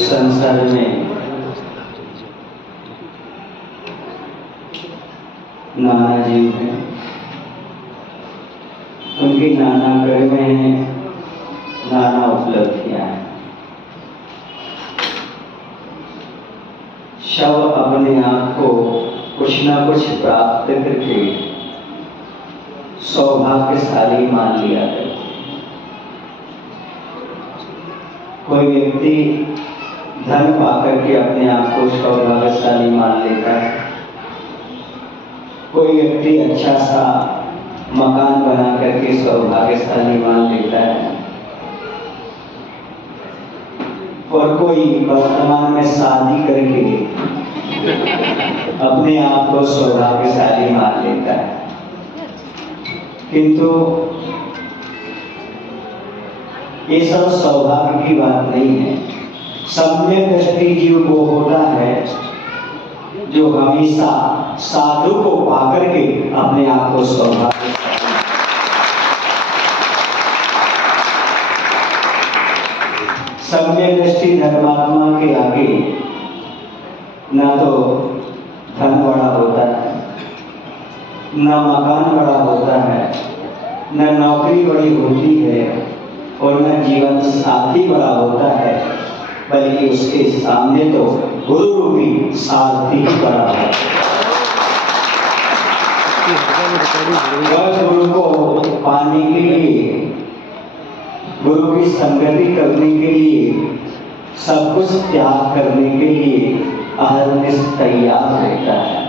संसार में नाना जीव हैं, उनकी नाना कर्म हैं, नाना उपलब्धियां हैं। शव अपने आप को कुछ ना कुछ प्राप्त करके सौभाग्यशाली मान लिया है। कोई व्यक्ति धन पाकर के अपने आप को सौभाग्यशाली मान लेता है। कोई व्यक्ति अच्छा सा मकान बना करके सौभाग्यशाली मान लेता है, और कोई वर्तमान में शादी करके अपने आप को सौभाग्यशाली मान लेता है। किंतु ये सब सौभाग्य की बात नहीं है। सम्यक दृष्टि जीव वो होता है जो हमेशा साधु को पाकर के अपने आप को सौभाग्य। सम्यक दृष्टि धर्मात्मा के आगे ना तो धन बड़ा होता है, न मकान बड़ा होता है, न नौकरी बड़ी होती है, और न जीवन साथी बड़ा होता है, बल्कि उसके सामने तो गुरु रूपी सारथी बड़ा है। गुरु को पाने के लिए, गुरु की संगति करने के लिए, सब कुछ त्याग करने के लिए अहरनिश तैयार रहता है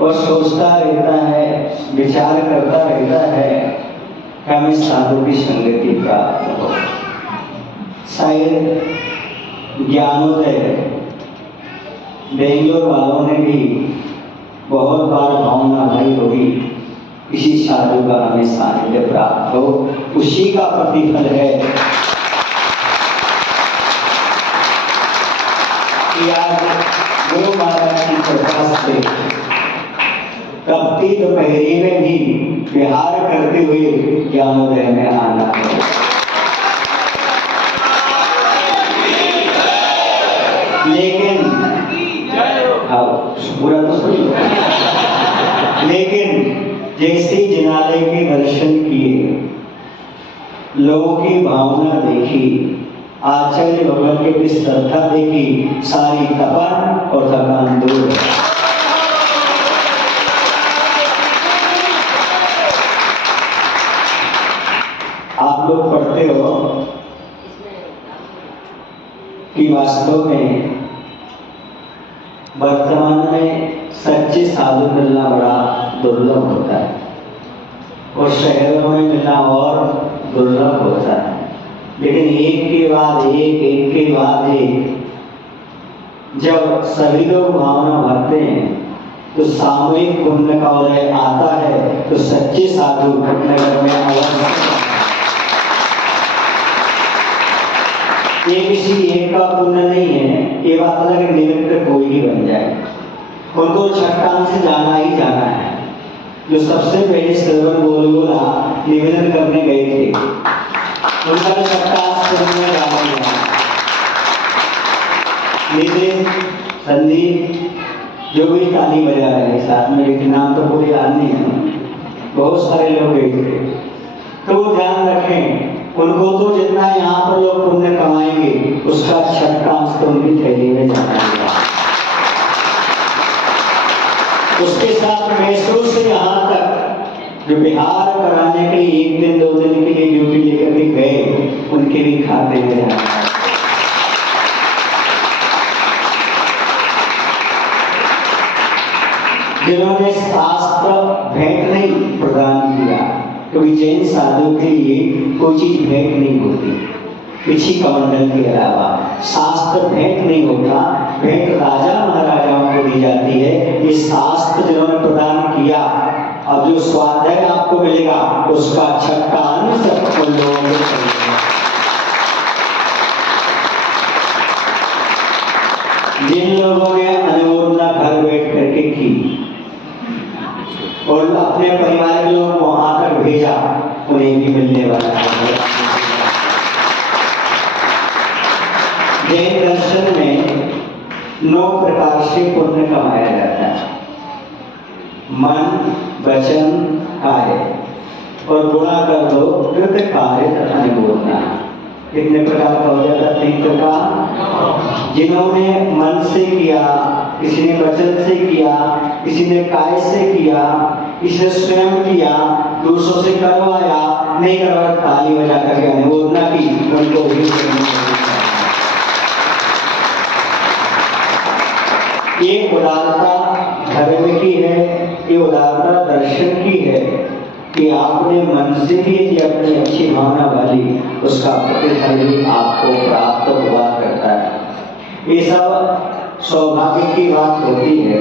और सोचता रहता है, विचार करता रहता है कि हमें साधु की संगति प्राप्त हो। शायद ज्ञानोदय बेंगलोर वालों ने भी बहुत बार भावना भरी होगी, किसी साधु का हमें सानिध्य प्राप्त हो, उसी का प्रतिफल है कि आज गुरु महाराज की कृपा से तपती दोपहरी में भी विहार करते हुए ज्ञानोदय में आना है। लेकिन पूरा तो सुनिए, लेकिन जैसे जिनालय के दर्शन किए, लोगों की भावना देखी, आचार्य भगवान के प्रति श्रद्धा देखी, सारी थकान और थकान दूर। आप लोग पढ़ते हो कि वास्तव में वर्तमान में सच्चे साधु मिलना बड़ा दुर्लभ होता है, और शहरों में मिलना और दुर्लभ होता है। लेकिन एक के बाद एक जब सभी लोग भावना भरते हैं तो सामूहिक पुण्य का उदय आता है, तो सच्चे साधु नगर में अवश्य। ये किसी एक का पुण्य नहीं है, ये बात अलग है, निमित्त कोई भी बन जाए, उनको छठकान से जाना ही जाना है। जो सबसे पहले श्रवण बोला निवेदन करने गए थे, उनका तो छठकान से जाना ही जाना। नितिन, संदीप, जो भी ताली बजा रहे हैं साथ में, लेकिन नाम तो पूरे याद नहीं है, बहुत सारे लोग गए थे, तो वो ध्यान रखें, उनको तो जितना यहाँ पर लोग पुण्य कमाएंगे उसका छठकांश तो उनकी थैली में जाना होगा। उसके साथ मैसूर से यहाँ तक जो बिहार कराने के लिए 1 दिन 2 दिन के लिए ड्यूटी लेकर के गए, उनके भी खाते में जाना है। जिन्होंने शास्त्र भेंट नहीं प्रदान किया, क्योंकि जैन साधु के लिए कोई चीज भेंट नहीं होती, पिछी कमंडल के अलावा शास्त्र भेंट नहीं होता। भेंट राजा महाराजाओं को दी जाती है। ये शास्त्र जिन्होंने प्रदान किया, अब जो स्वाध्याय आपको मिलेगा उसका छठकान सबको लोगों को मिलेगा। जिन लोगों ने अनुमोदना घर बैठ करके की और अपने परिवार के लोगों को वहां तक भेजा, उन्हें भी मिलने वाला है। जैन दर्शन में 9 प्रकार से पुण्य कमाया जाता है, मन, वचन, काय, और गुणा कर दो कृत कार्य तथा निबोधना। कितने प्रकार का हो जाता? 3 प्रकार। जिन्होंने मन से किया, किसी ने वचन से किया, किसी ने काय से किया, किसी ने स्वयं किया, दूसरों से करवाया, नहीं करवाया ताली बजा करके अनुमोदना की, उनको भी ये उदारता धर्म की है, ये उदारता दर्शन की है कि आपने मन से भी यदि अपनी अच्छी भावना वाली, उसका प्रतिफल भी आपको प्राप्त हुआ करता है। ये सब सौभाग्य की बात होती है।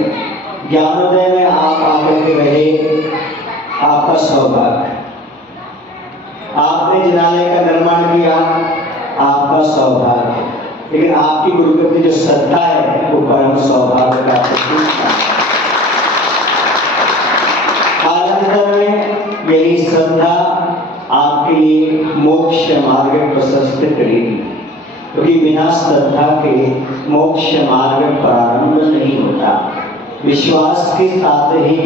ज्ञानोदय में आप आकर के रहे, आपका सौभाग्य। आपने जिनालय का निर्माण किया, आपका सौभाग्य। लेकिन आपकी गुरु के प्रति जो श्रद्धा है वो परम सौभाग्य का प्रतीक है। कालांतर में यही श्रद्धा आपके लिए मोक्ष मार्ग प्रशस्त करेगी, क्योंकि बिना श्रद्धा के मोक्ष मार्ग प्रारंभ नहीं होता। विश्वास के साथ ही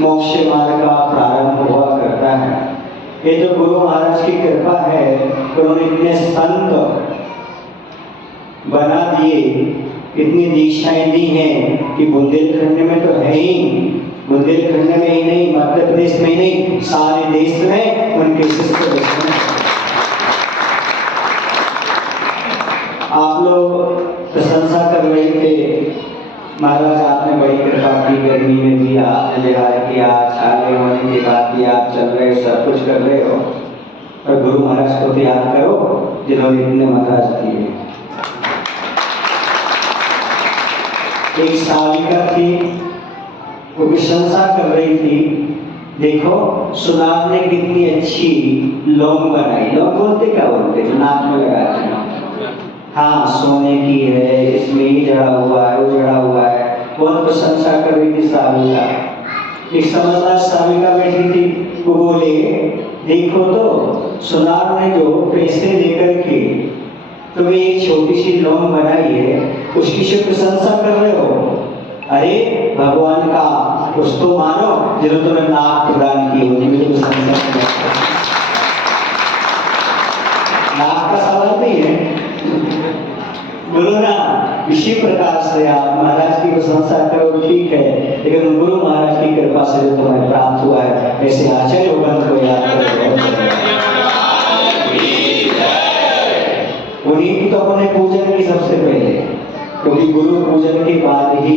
मोक्ष मार्ग का प्रारंभ हुआ करता है। ये तो गुरु महाराज की कृपा है, उन्होंने इतने संत बना दिए, इतनी दीक्षाएं दी हैं कि बुंदेलखंड में तो है ही, बुंदेलखंड में ही नहीं, मध्य प्रदेश में ही नहीं, सारे देश में उनके शिष्य दर्शन। आप लोग प्रशंसा कर रहे थे, महाराज आपने बड़ी कृपा की, गर्मी में भी आपने विहार किया, छाले होने के बाद भी आप चल रहे हो, सब कुछ कर रहे हो, और गुरु महाराज को याद करो जिन्होंने इतने महाराज दिए। एक साविका थी, वो प्रशंसा कर रही थी, देखो सुनार ने कितनी अच्छी लौंग बनाई। लौंग बोलते क्या बोलते, जो नाक में लगाते हैं। हाँ, सोने की है, इसमें ये जड़ा हुआ है, वो जड़ा हुआ है, बहुत प्रशंसा कर रही थी साविका। एक समझदार साविका बैठी थी, वो बोले देखो तो सुनार ने जो पैसे लेकर के तुम्हें एक छोटी सी लौंग बनाई है, उसकी सिर्फ प्रशंसा कर रहे हो। अरे भगवान का कुछ तो मानो, जिन्होंने तुम्हें नाक प्रदान की, उनकी प्रशंसा करो। नाक का सवाल नहीं है, बोलो ना, इसी प्रकार से आप महाराज की प्रशंसा करो, ठीक है, लेकिन गुरु महाराज की कृपा से जो तुम्हें प्राप्त हुआ है, ऐसे आचार्य बंद को याद करो। उन्हीं की तो अपने पूजन की सबसे पहले, क्योंकि गुरु पूजन के बाद ही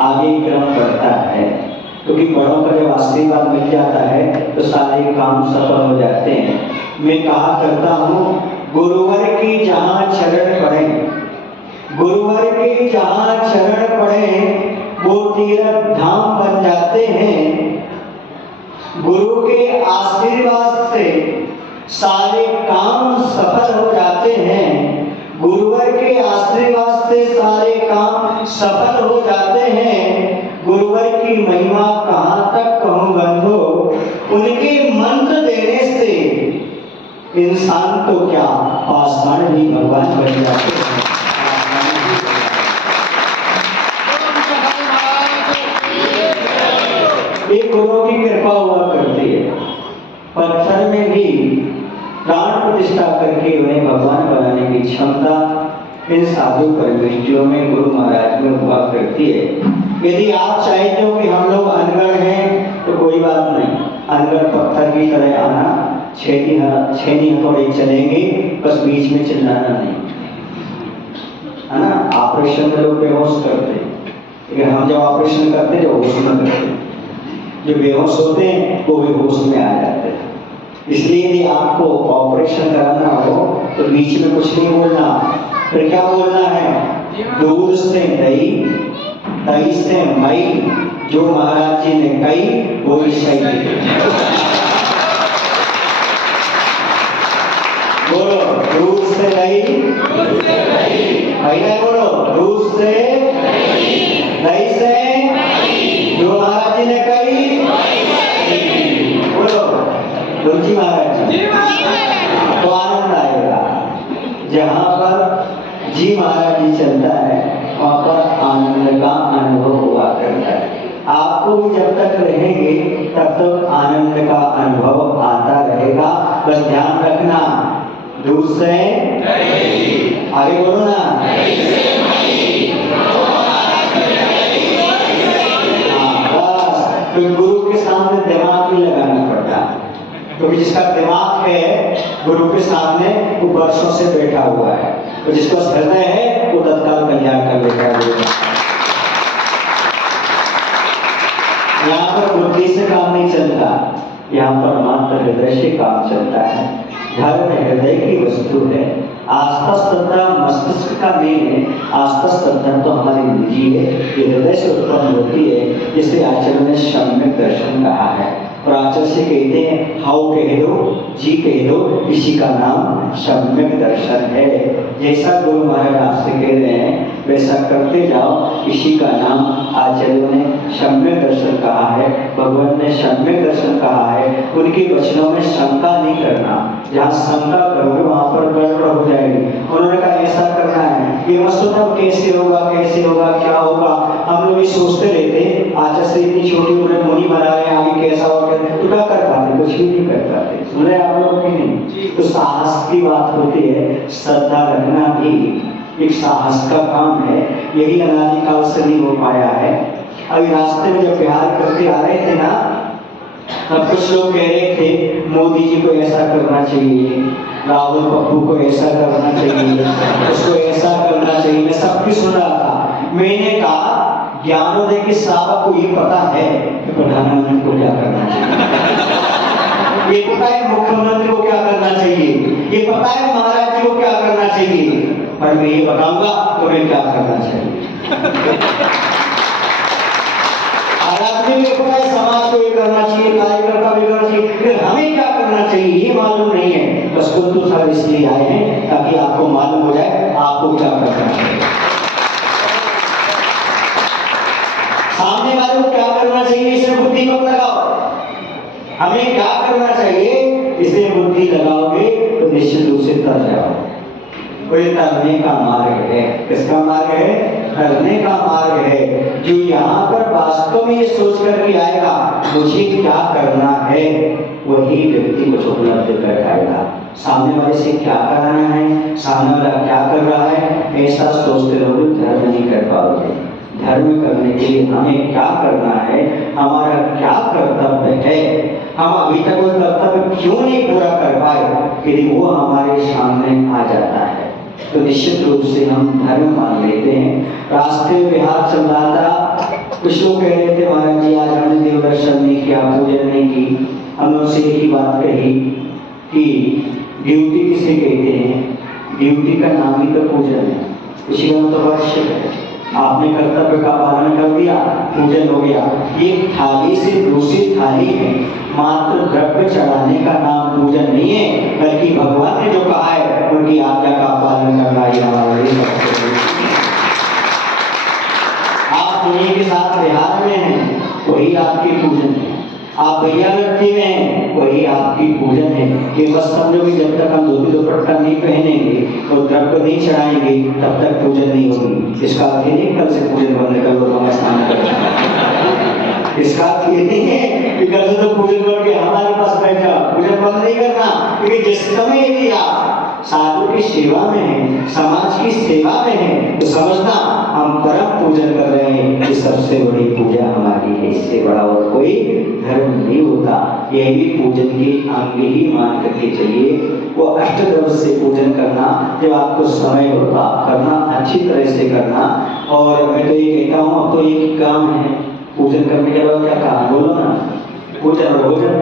आगे क्रम बढ़ता है, क्योंकि बड़ों का जब आशीर्वाद मिल जाता है तो सारे काम सफल हो जाते हैं। मैं कहा करता हूँ, गुरुवर की जहाँ चरण पड़े, गुरुवर के जहाँ चरण पड़े वो तीर्थ धाम बन जाते हैं। गुरु के आशीर्वाद से सारे काम सफल हो जाते हैं। गुरु इन साधु परमेष्टियों में गुरु महाराज में हुआ करती है। यदि आप चाहते हो कि हम लोग अनगढ़ हैं तो कोई बात नहीं, अनगढ़ पत्थर की तरह आना, छेनी हथौड़े चलेंगे, बस बीच में चिल्लाना नहीं, है ना। ऑपरेशन में लोग बेहोश करते हैं, लेकिन हम जब ऑपरेशन करते हैं होश में करते हैं, जो बेहोश होते हैं वो भी होश में आ जाते हैं। इसलिए यदि आपको ऑपरेशन कराना हो तो बीच में कुछ नहीं बोलना, फिर क्या बोलना है? दूध से दही, दही से मई, जो महाराज जी ने कही वो सही। बोलो दूध से दही, बोलो दूध से दही से, जो महाराज जी ने कही। बोलो जी महाराज जी, तो आनंद आएगा। जहाँ पर जी महाराज जी चलता है वहाँ पर आनंद का अनुभव हुआ करता है। आपको भी जब तक रहेंगे तब तक आनंद का अनुभव आता रहेगा। बस ध्यान रखना, दूध से आगे बोलो ना, बस। तो गुरु के सामने दिमाग भी लगाना पड़ता है, क्योंकि जिसका दिमाग है गुरु के सामने वो वर्षों से बैठा हुआ है, तो जिसका हृदय है वो तत्काल कल्याण कर लेता है। यहाँ पर बुद्धि से काम नहीं चलता, यहाँ पर मात्र हृदय से काम चलता है। धर्म हृदय की वस्तु है। आस्था श्रद्धा मस्तिष्क का मेन है, आस्था श्रद्धा तो हमारी निजी है, ये हृदय से उत्पन्न होती है, जिसे आचार्य ने सम्यक दर्शन कहा है। और आचार्य से कहते हैं हाउ कह दो, जी कह दो, इसी का नाम सम्यक दर्शन है। जैसा गुरु महाराज आपसे कह रहे हैं वैसा करते जाओ, इसी का नाम आचार्यों ने सम्यक दर्शन कहा है, भगवान ने सम्यक दर्शन कहा है। उनके वचनों में शंका नहीं करना, जहाँ शंका करोगे वहां पर गड़बड़ हो जाएगी। उन्होंने कहा ऐसा करना है, ये मत सोचो कैसे होगा क्या होगा। हम लोग ये सोचते रहते, आचार्य से इतनी छोटी उम्र मुनि बना रहे हैं, आगे कैसा होगा, तो क्या कर पाते? कुछ भी नहीं कर पाते। सुन रहे आप लोग कि नहीं? तो साहस की बात होती है, श्रद्धा रखना भी एक साहस का काम है। यही अनादिकाल से नहीं हो पाया है। अभी रास्ते में जब बिहार करते आ रहे थे ना, तब कुछ लोग कह रहे थे मोदी जी को ऐसा करना चाहिए, राहुल पप्पू को ऐसा करना चाहिए, उसको ऐसा करना चाहिए। मैं सब कुछ सुन रहा था। मैंने कहा ज्ञानोदय के साहब को ये पता है कि प्रधानमंत्री को क्या करना चाहिए, ये पता है मुख्यमंत्री को क्या करना चाहिए, ये पता है महाराज जी को क्या करना चाहिए, पर मैं ये बताऊंगा तुम्हें क्या करना चाहिए। आदमी को पता है समाज को ये करना चाहिए, कार्यकर्ता भी करना चाहिए, फिर हमें क्या करना चाहिए ये मालूम नहीं है। बस कुछ सब इसलिए आए हैं ताकि आपको मालूम हो जाए आपको क्या करना चाहिए, सामने वाले को क्या करना चाहिए, इसमें बुद्धि मत लगाओ। हमें क्या करना चाहिए इसमें बुद्धि लगाओगे तो निश्चित रूप से तर जाओ। कोई तरने का मार्ग है। किसका मार्ग है? तरने का मार्ग है। जो यहाँ पर वास्तव में ये सोच कर के आएगा मुझे क्या करना है, वही व्यक्ति को उपलब्ध कर पाएगा। सामने वाले से क्या कराना है, सामने वाला क्या कर रहा है, ऐसा सोचते रहोगे धर्म नहीं कर पाओगे। धर्म करने के लिए हमें क्या करना है, हमारा क्या कर्तव्य है, हम अभी तक वो कर्तव्य क्यों नहीं पूरा कर पाए, यदि वो हमारे सामने आ जाता है तो निश्चित रूप से हम धर्म मान लेते हैं। रास्ते में बिहार चल रहा था, कुछ लोग कह रहे थे महाराज जी आज हमने देव दर्शन नहीं किया, पूजन नहीं की। हमने से एक ही बात कही कि ड्यूटी किसे कहते हैं, ड्यूटी का नाम ही तो पूजन है, उसी का तो वर्ष है। आपने कर्तव्य का पालन कर दिया, पूजन हो गया। ये थाली से दूसरी थाली है, मात्र द्रव्य चढ़ाने का नाम पूजन नहीं है, बल्कि भगवान ने जो कहा है उनकी आज्ञा का पालन करना ही हमारे लिए सबसे। आप उन्हीं के साथ विहार में हैं, वही आपकी पूजन है। आप भैया व्यक्ति में हैं, वही आपकी पूजन है। ये बस समझो कि जब तक हम धोती दुपट्टा नहीं पहनेंगे और द्रव्य नहीं चढ़ाएंगे तब तक पूजन नहीं होगी। इसका अर्थ नहीं कल से पूजन बंद कर लो, हम स्नान करें। इसका अर्थ ये नहीं है कि कल से तो पूजन करके हमारे पास बैठ जाओ, पूजन बंद नहीं करना। क्योंकि जिस समय यदि आप साधु की सेवा में हैं, समाज की सेवा में हैं, तो समझना हम परम पूजन कर रहे हैं। ये सबसे बड़ी पूजा हमारी है, इससे बड़ा और कोई धर्म नहीं होता। यह भी पूजन के अंग ही मान करके चलिए। वो अष्टद्रव्य से पूजन करना, जब आपको समय होता करना, अच्छी तरह से करना। और मैं तो ये कहता हूँ, अब तो एक काम है पूजन करने के बाद, क्या काम बोलो ना, पूजन और भोजन।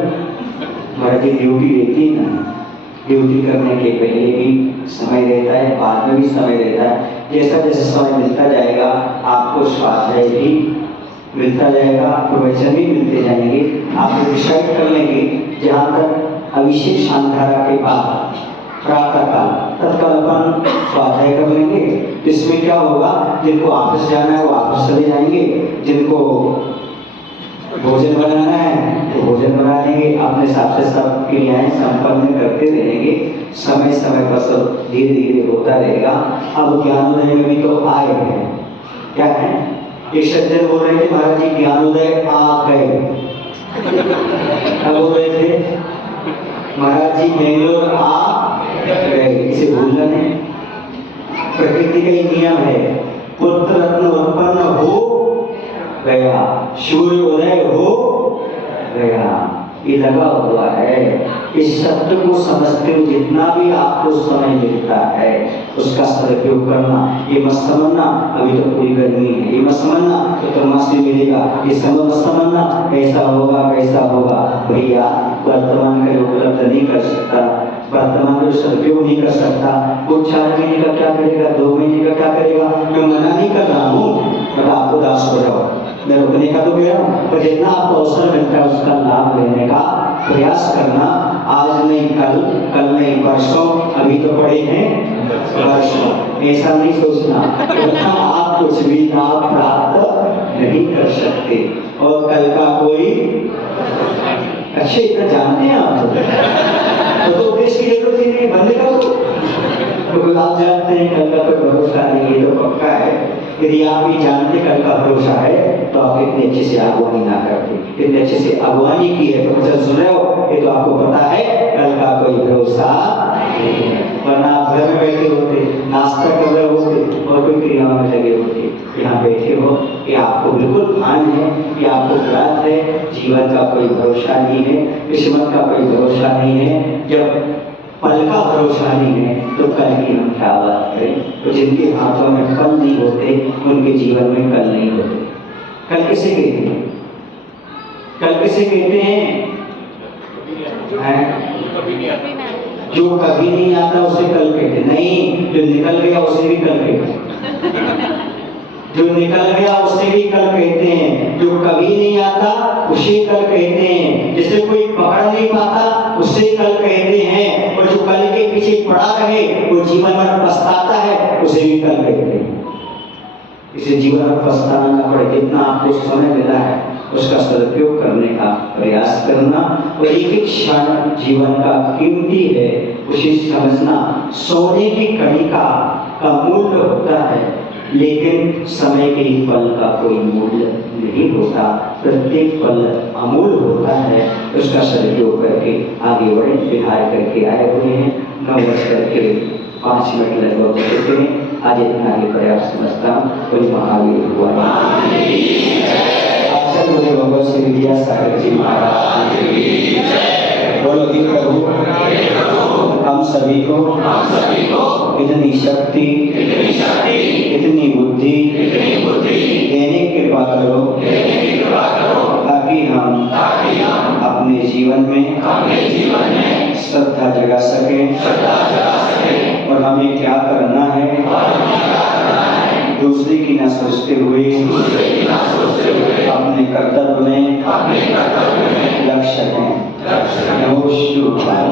हमारी ड्यूटी रहती है ना, ड्यूटी करने के पहले भी समय रहता है, बाद में भी समय रहता है। जैसा जैसा समय मिलता जाएगा आपको स्वाध्याय भी मिलता जाएगा, आपको वचन भी मिलते जाएंगे। आप डिसाइड कर लेंगे जहाँ तक अभिषेक शांधारा के बाद प्रातः काल तत्काल अपन स्वाध्याय कर लेंगे। इसमें क्या होगा, जिनको ऑफिस जाना है वो ऑफिस चले जाएंगे, जिनको भोजन बनाना है तो भोजन बना लेंगे, अपने हिसाब से सब क्रियाएं संपन्न करते रहेंगे। समय समय पर सब धीरे धीरे होता रहेगा। अब ज्ञानोदय में भी तो आए हैं, क्या है, एक सज्जन बोल रहे थे महाराज जी ज्ञानोदय आ गए। अब बोल रहे थे महाराज जी बेंगलोर आ गए, इसे भूलना नहीं। प्रकृति का ही नियम है, पुत्र रत्न उत्पन्न हो गया, सूर्य उदय हो गया, ये लगा हुआ है। इस सत्य को समझते हुए जितना भी आपको समय मिलता है उसका सदुपयोग करना। ये मत समझना अभी तो पूरी गर्मी है, ये मत समझना तो तमाशे मिलेगा, ये मत समझना कैसा होगा कैसा होगा। भैया वर्तमान का उपलब्ध नहीं कर सकता, वर्तमान का सदुपयोग नहीं कर सकता, वो 4 महीने का क्या करेगा, 2 महीने का क्या करेगा। मैं मना नहीं कर रहा हूँ, बट आपको दास हो जाओ, मैं रुकने का तो कह रहा हूँ, पर जितना आपको अवसर मिलता है उसका लाभ लेने का प्रयास करना। आज नहीं कल, कल नहीं परसों, अभी तो पड़े हैं वर्षों। ऐसा नहीं सोचना उतना आप कुछ भी लाभ प्राप्त नहीं कर सकते, और कल का कोई अच्छे इतना जानते हैं आप तो देश की जरूरत ही नहीं, बंद करो। तो आप जानते हैं कल का कोई भरोसा नहीं, ये तो पक्का है। यदि आप ये जानते कल का भरोसा है तो आप इतने अच्छे से अगवानी ना करते, इतने अच्छे से अगवानी की है तो मतलब सुन रहे हो, ये तो आपको पता है कल का कोई भरोसा नहीं है। वरना आप घर में बैठे होते, नाश्ता कर रहे होते और कोई क्रियाओं में लगे होते, यहाँ बैठे हो, ये आपको बिल्कुल भान है, ये आपको ज्ञात है जीवन का कोई भरोसा नहीं है, किस्मत का कोई भरोसा नहीं है। जब पल का भरोसा नहीं है तो कल की हम क्या बात करें। तो जिनके हाथों में फल नहीं होते उनके जीवन में कल नहीं होते। कल किसे कहते हैं, कल किसे कहते हैं? जो कभी नहीं आता उसे कल कहते नहीं, जो निकल गया उसे भी कल कहते हैं, जो निकल गया उसे भी कल कहते हैं, जो कभी नहीं आता उसे कल कहते हैं, जिसे कोई पकड़ नहीं पाता उसे कल कहते हैं, और जो कल के पीछे पड़ा रहे वो जीवन भर पछताता है उसे भी कल कहते हैं। इसे जीवन भर पछताना ना पड़े, जितना आपको समय मिला है उसका सदुपयोग करने का प्रयास करना। और एक एक क्षण जीवन का कीमती है, उसे समझना। सोने की कणी का मूल्य होता है, लेकिन समय के पल का कोई मूल्य नहीं होता। प्रत्येक पल अमूल्य होता है, उसका सदुपयोग करके आगे बढ़े। बिहार करके आए हुए हैं, 9:05 लगभग हो चुके हैं। आज इतना ही पर्याप्त समझता हूँ। कोई महावीर हुआ बोले भगवत श्री विद्यासागर जी महाराज बोलो कि प्रभु हम सभी को इतनी शक्ति इतनी बुद्धि देने की कृपा करो ताकि हम अपने जीवन में श्रद्धा जगा सकें। और हमें क्या करना है दूसरे की न सोचते हुए अपने कर्तव्य में लक्ष्य है। नमो शिवाय।